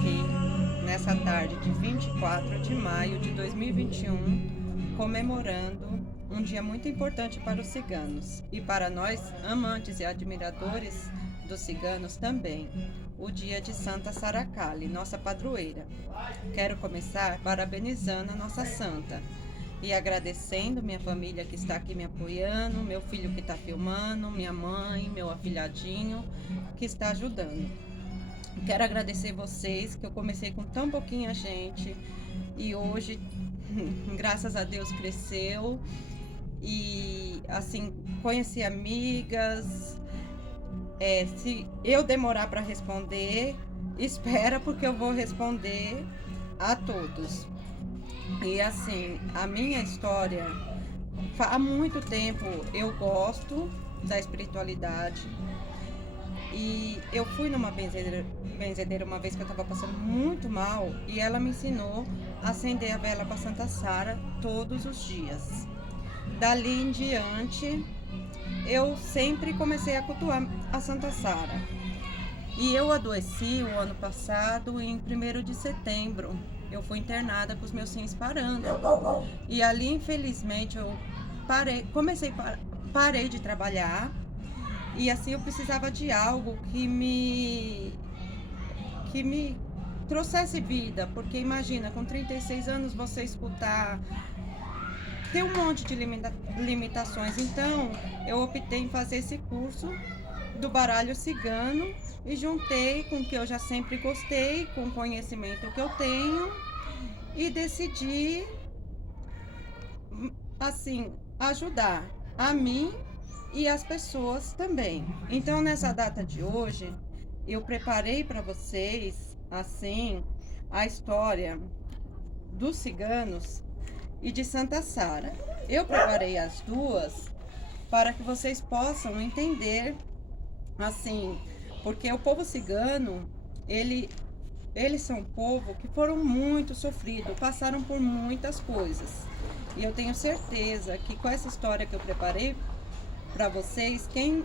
aqui nessa tarde de 24 de maio de 2021, comemorando um dia muito importante para os ciganos e para nós, amantes e admiradores dos ciganos também, o dia de Santa Saracali, nossa padroeira. Quero começar parabenizando a nossa santa e agradecendo minha família que está aqui me apoiando, meu filho que está filmando, minha mãe, meu afilhadinho que está ajudando. Quero agradecer vocês, que eu comecei com tão pouquinha gente e hoje, graças a Deus, cresceu. E assim, conheci amigas. Se eu demorar para responder, espera, porque eu vou responder a todos. E assim, a minha história, há muito tempo eu gosto da espiritualidade. E eu fui numa benzedeira uma vez que eu estava passando muito mal e ela me ensinou a acender a vela para Santa Sara todos os dias. Dali em diante, eu sempre comecei a cultuar a Santa Sara. E eu adoeci o ano passado, em 1º de setembro. Eu fui internada com os meus rins parando. E ali, infelizmente, eu parei de trabalhar. E assim eu precisava de algo que me trouxesse vida, porque imagina, com 36 anos você escutar, tem um monte de limitações. Então eu optei em fazer esse curso do baralho cigano e juntei com o que eu já sempre gostei, com o conhecimento que eu tenho, e decidi assim ajudar a mim e as pessoas também. Então, nessa data de hoje, eu preparei para vocês, assim, a história dos ciganos e de Santa Sara. Eu preparei as duas para que vocês possam entender, assim, porque o povo cigano, eles são um povo que foram muito sofridos, passaram por muitas coisas. E eu tenho certeza que com essa história que eu preparei para vocês, quem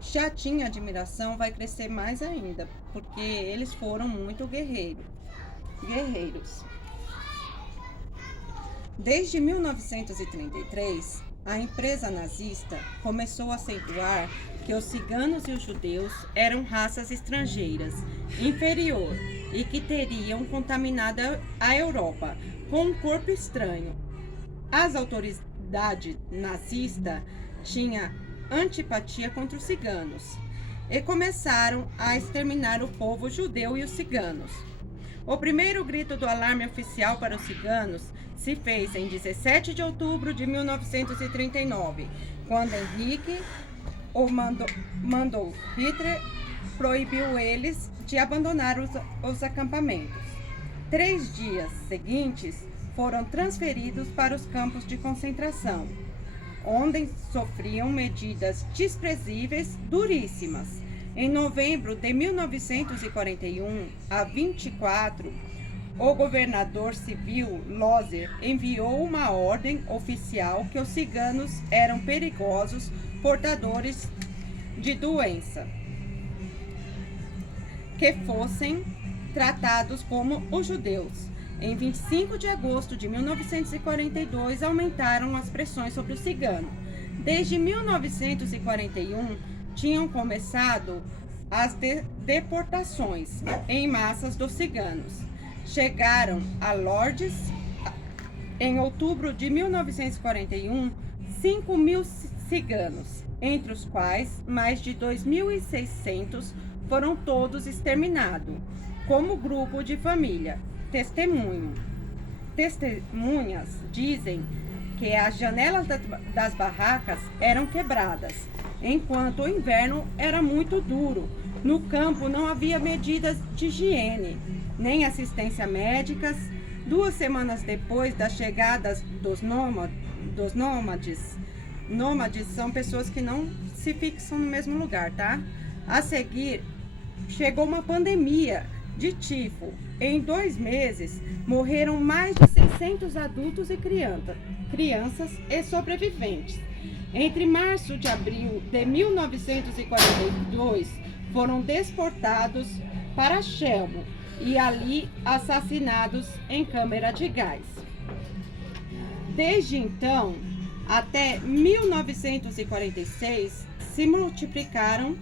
já tinha admiração vai crescer mais ainda, porque eles foram muito guerreiros. Desde 1933, a empresa nazista começou a acentuar que os ciganos e os judeus eram raças estrangeiras, inferior, e que teriam contaminado a Europa com um corpo estranho. As autoridades nazistas tinha antipatia contra os ciganos e começaram a exterminar o povo judeu e os ciganos. O primeiro grito do alarme oficial para os ciganos se fez em 17 de outubro de 1939, quando Henrique mandou Hitler proibiu eles de abandonar os acampamentos. 3 dias seguintes foram transferidos para os campos de concentração, onde sofriam medidas desprezíveis, duríssimas. Em novembro de 1941 a 24, o governador civil Lozer enviou uma ordem oficial que os ciganos eram perigosos portadores de doença, que fossem tratados como os judeus. Em 25 de agosto de 1942, aumentaram as pressões sobre o cigano. Desde 1941, tinham começado as deportações em massas dos ciganos. Chegaram a Lourdes, em outubro de 1941, 5.000 ciganos, entre os quais mais de 2.600 foram todos exterminados, como grupo de família. Testemunhas dizem que as janelas das barracas eram quebradas, enquanto o inverno era muito duro. No campo não havia medidas de higiene, nem assistência médicas. 2 semanas depois da chegada dos nômades são pessoas que não se fixam no mesmo lugar, tá? A seguir, chegou uma pandemia de tifo. Em 2 meses, morreram mais de 600 adultos e crianças e sobreviventes. Entre março e abril de 1942, foram deportados para Chelmo, e ali assassinados em câmara de gás. Desde então, até 1946, se multiplicaram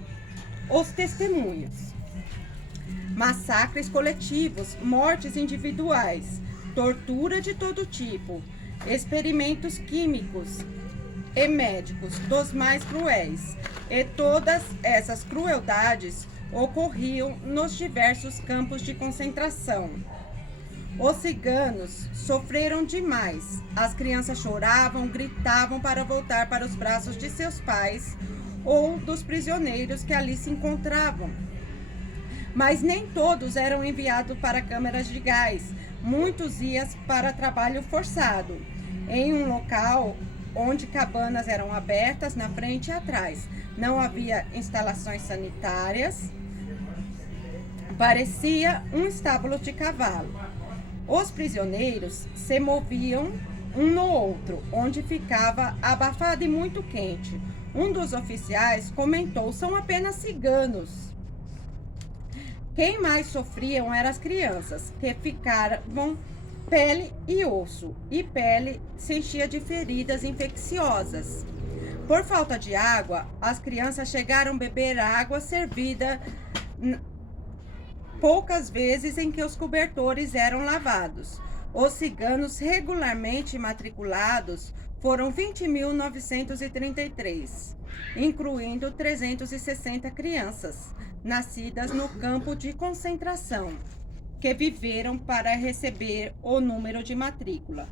os testemunhos. Massacres coletivos, mortes individuais, tortura de todo tipo, experimentos químicos e médicos dos mais cruéis. E todas essas crueldades ocorriam nos diversos campos de concentração. Os ciganos sofreram demais. As crianças choravam, gritavam para voltar para os braços de seus pais ou dos prisioneiros que ali se encontravam. Mas nem todos eram enviados para câmaras de gás. Muitos iam para trabalho forçado, em um local onde cabanas eram abertas na frente e atrás. Não havia instalações sanitárias. Parecia um estábulo de cavalo. Os prisioneiros se moviam um no outro, onde ficava abafado e muito quente. Um dos oficiais comentou: são apenas ciganos. Quem mais sofriam eram as crianças, que ficavam pele e osso, e pele se enchia de feridas infecciosas. Por falta de água, as crianças chegaram a beber água servida poucas vezes em que os cobertores eram lavados. Os ciganos regularmente matriculados foram 20.933, incluindo 360 crianças nascidas no campo de concentração, que viveram para receber o número de matrícula.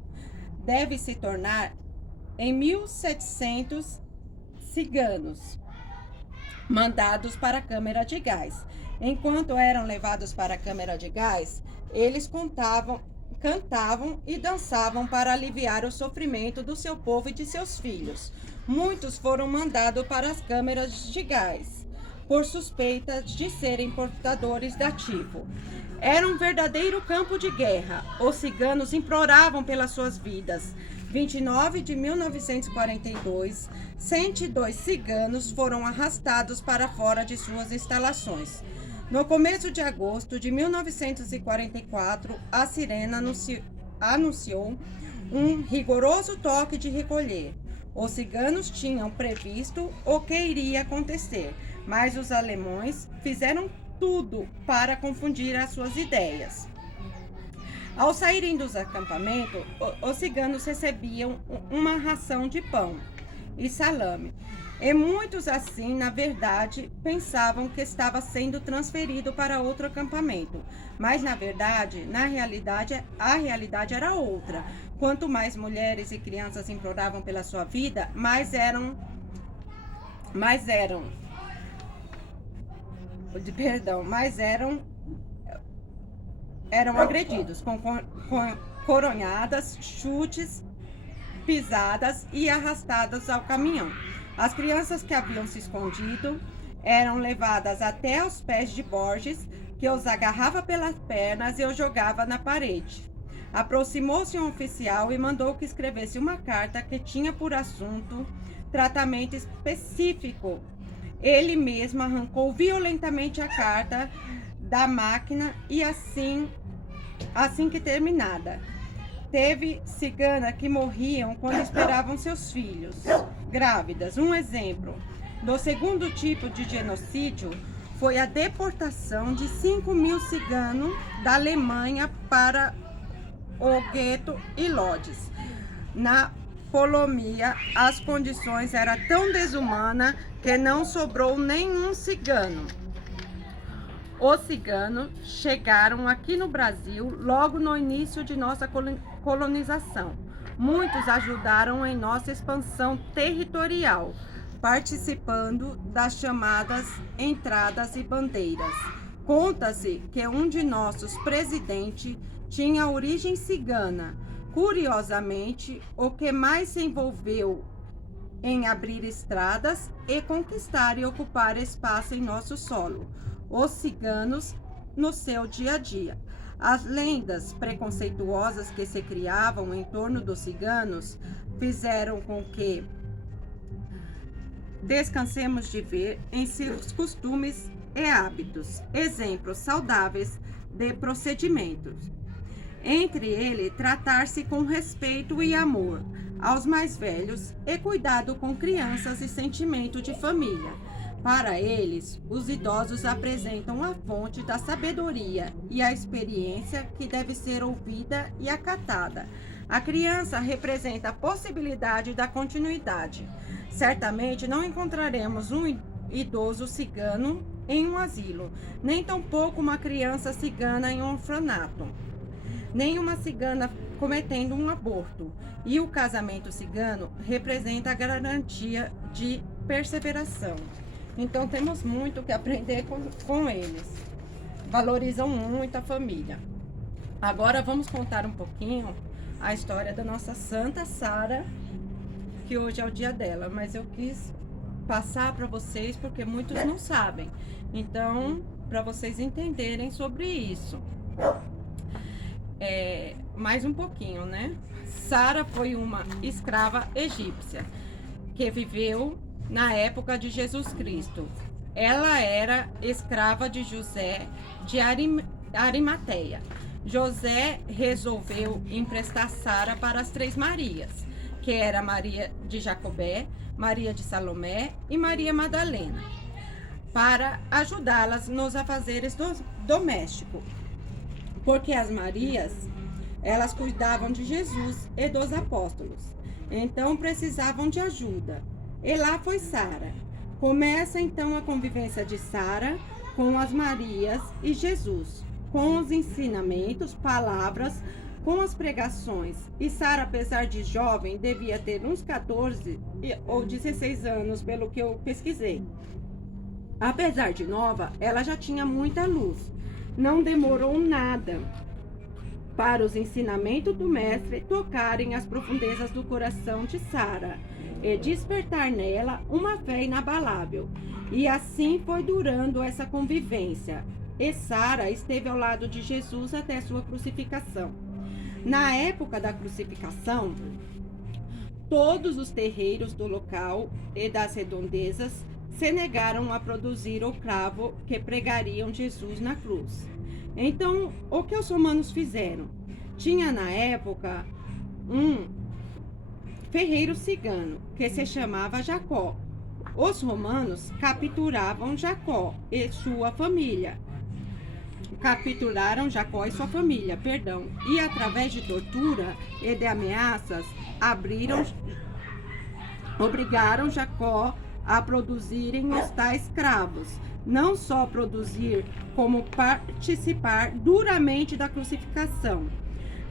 Deve se tornar em 1.700 ciganos mandados para a câmara de gás. Enquanto eram levados para a câmara de gás, eles cantavam e dançavam para aliviar o sofrimento do seu povo e de seus filhos. Muitos foram mandados para as câmaras de gás por suspeitas de serem portadores da tifo. Era um verdadeiro campo de guerra. Os ciganos imploravam pelas suas vidas. 29 de 1942, 102 ciganos foram arrastados para fora de suas instalações. No começo de agosto de 1944, a Sirena anunciou um rigoroso toque de recolher. Os ciganos tinham previsto o que iria acontecer, mas os alemães fizeram tudo para confundir as suas ideias. Ao saírem dos acampamentos, os ciganos recebiam uma ração de pão e salame. E muitos assim, na verdade, pensavam que estava sendo transferido para outro acampamento. Mas, na verdade, a realidade era outra. Quanto mais mulheres e crianças imploravam pela sua vida, mais eram agredidos com coronhadas, chutes, pisadas e arrastadas ao caminhão. As crianças que haviam se escondido eram levadas até os pés de Borges, que os agarrava pelas pernas e os jogava na parede. Aproximou-se um oficial e mandou que escrevesse uma carta que tinha por assunto tratamento específico. Ele mesmo arrancou violentamente a carta da máquina e assim que terminada. Teve cigana que morriam quando esperavam seus filhos, grávidas. Um exemplo do segundo tipo de genocídio foi a deportação de 5.000 ciganos da Alemanha para o gueto e Lodz. Na Polônia, as condições eram tão desumanas que não sobrou nenhum cigano. Os ciganos chegaram aqui no Brasil logo no início de nossa colonização. Muitos ajudaram em nossa expansão territorial, participando das chamadas entradas e bandeiras. Conta-se que um de nossos presidentes tinha origem cigana. Curiosamente, o que mais se envolveu em abrir estradas e conquistar e ocupar espaço em nosso solo, os ciganos no seu dia a dia. As lendas preconceituosas que se criavam em torno dos ciganos fizeram com que descansemos de ver em seus costumes e hábitos exemplos saudáveis de procedimentos. Entre ele, tratar-se com respeito e amor aos mais velhos e cuidado com crianças e sentimento de família. Para eles, os idosos apresentam a fonte da sabedoria e a experiência que deve ser ouvida e acatada. A criança representa a possibilidade da continuidade. Certamente não encontraremos um idoso cigano em um asilo, nem tampouco uma criança cigana em um orfanato, nem uma cigana cometendo um aborto. E o casamento cigano representa a garantia de perseveração. Então temos muito que aprender com eles. Valorizam muito a família. Agora vamos contar um pouquinho a história da nossa Santa Sara, que hoje é o dia dela, mas eu quis passar para vocês porque muitos não sabem. Então, para vocês entenderem sobre isso. Mais um pouquinho, né? Sara foi uma escrava egípcia que viveu na época de Jesus Cristo. Ela era escrava de José de Arimateia. José resolveu emprestar Sara para as três Marias, que era Maria de Jacobé, Maria de Salomé e Maria Madalena, para ajudá-las nos afazeres domésticos. Porque as Marias, elas cuidavam de Jesus e dos apóstolos, então precisavam de ajuda. E lá foi Sara. Começa então a convivência de Sara com as Marias e Jesus, com os ensinamentos, palavras, com as pregações. E Sara, apesar de jovem, devia ter uns 14 ou 16 anos, pelo que eu pesquisei. Apesar de nova, ela já tinha muita luz. Não demorou nada para os ensinamentos do mestre tocarem as profundezas do coração de Sara e despertar nela uma fé inabalável. E assim foi durando essa convivência. E Sara esteve ao lado de Jesus até sua crucificação. Na época da crucificação, todos os terreiros do local e das redondezas se negaram a produzir o cravo que pregariam Jesus na cruz. Então, o que os romanos fizeram? Tinha na época um ferreiro cigano que se chamava Jacó. Os romanos capturavam Jacó e sua família. E através de tortura e de ameaças, obrigaram Jacó a produzirem os tais cravos. Não só produzir, como participar duramente da crucificação.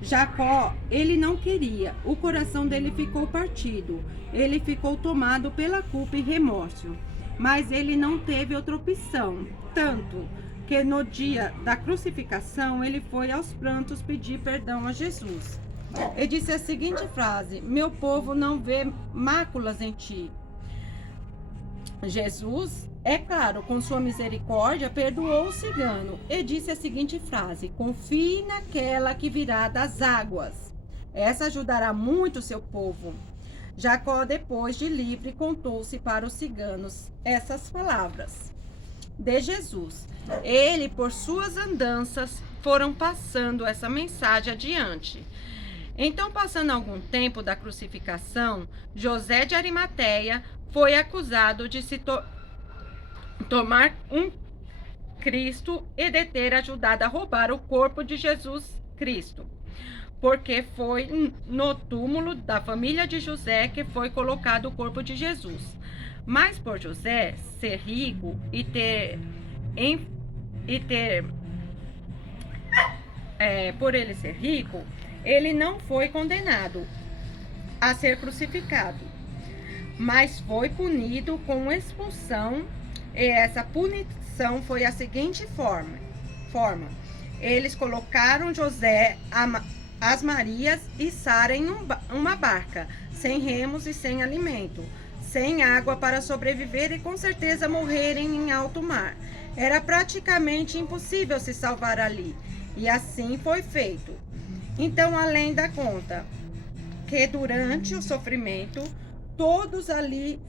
Jacó, ele não queria, o coração dele ficou partido, ele ficou tomado pela culpa e remorso, mas ele não teve outra opção, tanto que no dia da crucificação ele foi aos prantos pedir perdão a Jesus. Ele disse a seguinte frase: meu povo não vê máculas em ti. Jesus, é claro, com sua misericórdia, perdoou o cigano e disse a seguinte frase: confie naquela que virá das águas. Essa ajudará muito o seu povo. Jacó, depois de livre, contou-se para os ciganos essas palavras de Jesus. Ele, por suas andanças, foram passando essa mensagem adiante. Então, passando algum tempo da crucificação, José de Arimateia foi acusado de se tomar um Cristo e de ter ajudado a roubar o corpo de Jesus Cristo, porque foi no túmulo da família de José que foi colocado o corpo de Jesus. Mas por José ser rico por ele ser rico, ele não foi condenado a ser crucificado, mas foi punido com expulsão. E essa punição foi a seguinte forma: eles colocaram José, as Marias e Sara em uma barca, sem remos e sem alimento, sem água para sobreviver e com certeza morrerem em alto mar. Era praticamente impossível se salvar ali, e assim foi feito. Então, além da conta que durante o sofrimento, todos ali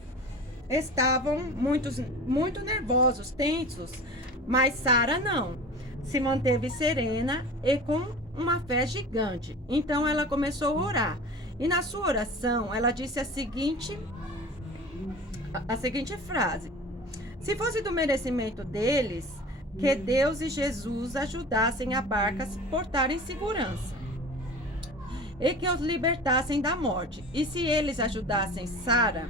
estavam muito nervosos, tensos, mas Sara não. se manteve serena e com uma fé gigante. Então ela começou a orar. E na sua oração, ela disse a seguinte frase: se fosse do merecimento deles, que Deus e Jesus ajudassem a barca a se portar em segurança e que os libertassem da morte. E se eles ajudassem Sara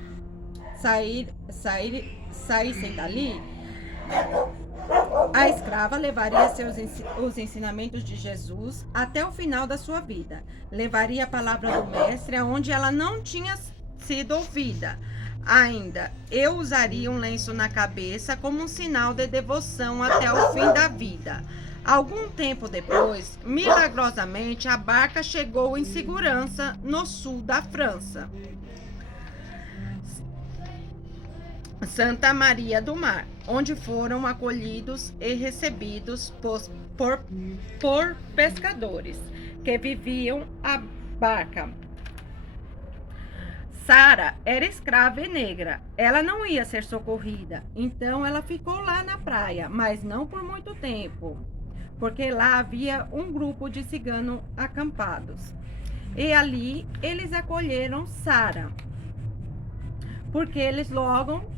saíssem dali, a escrava levaria os ensinamentos de Jesus até o final da sua vida. Levaria a palavra do mestre aonde ela não tinha sido ouvida. Ainda, eu usaria um lenço na cabeça como um sinal de devoção até o fim da vida. Algum tempo depois, milagrosamente, a barca chegou em segurança no sul da França. Santa Maria do Mar, onde foram acolhidos e recebidos por pescadores que viviam a barca. Sara era escrava e negra. Ela não ia ser socorrida, então ela ficou lá na praia, mas não por muito tempo, porque lá havia um grupo de ciganos acampados. E ali eles acolheram Sara, porque eles logo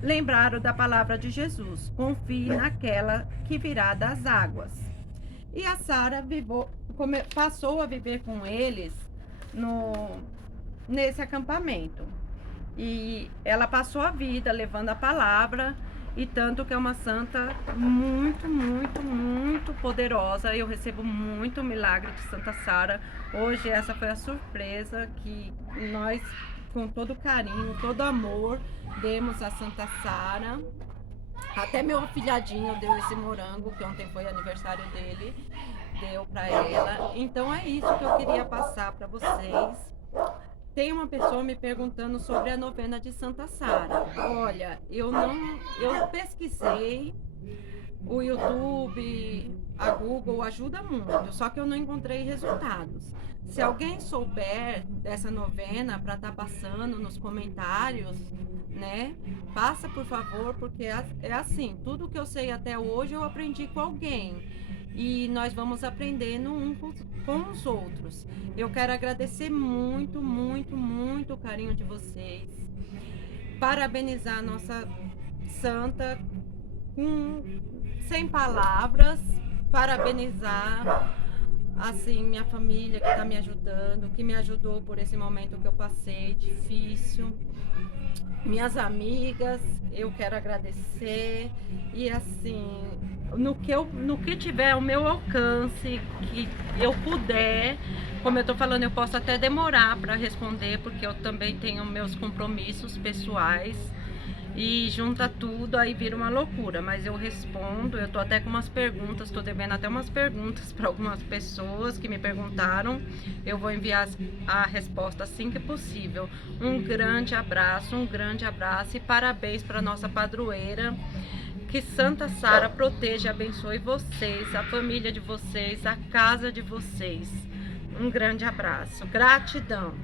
lembraram da palavra de Jesus: confie naquela que virá das águas. E a Sara passou a viver com eles nesse acampamento. E ela passou a vida levando a palavra, e tanto que é uma santa muito, muito, muito poderosa. Eu recebo muito milagre de Santa Sara. Hoje essa foi a surpresa que nós, com todo carinho, todo amor, demos a Santa Sara. Até meu afilhadinho deu esse morango, que ontem foi aniversário dele, deu para ela. Então é isso que eu queria passar para vocês. Tem uma pessoa me perguntando sobre a novena de Santa Sara. Olha, eu pesquisei, o YouTube, a Google ajuda muito, só que eu não encontrei resultados. Se alguém souber dessa novena para estar passando nos comentários, né? Passa, por favor, porque é assim, tudo que eu sei até hoje eu aprendi com alguém. E nós vamos aprendendo um com os outros. Eu quero agradecer muito, muito, muito o carinho de vocês. Parabenizar a nossa santa sem palavras. Parabenizar, assim, minha família que está me ajudando, que me ajudou por esse momento que eu passei difícil. Minhas amigas, eu quero agradecer. E assim, no que tiver ao meu alcance, que eu puder, como eu tô falando, eu posso até demorar para responder, porque eu também tenho meus compromissos pessoais. E junta tudo, aí vira uma loucura, mas eu respondo. Eu tô até com umas perguntas, tô devendo até umas perguntas para algumas pessoas que me perguntaram. Eu vou enviar a resposta assim que possível. Um grande abraço e parabéns para nossa padroeira. Que Santa Sara proteja e abençoe vocês, a família de vocês, a casa de vocês. Um grande abraço, gratidão.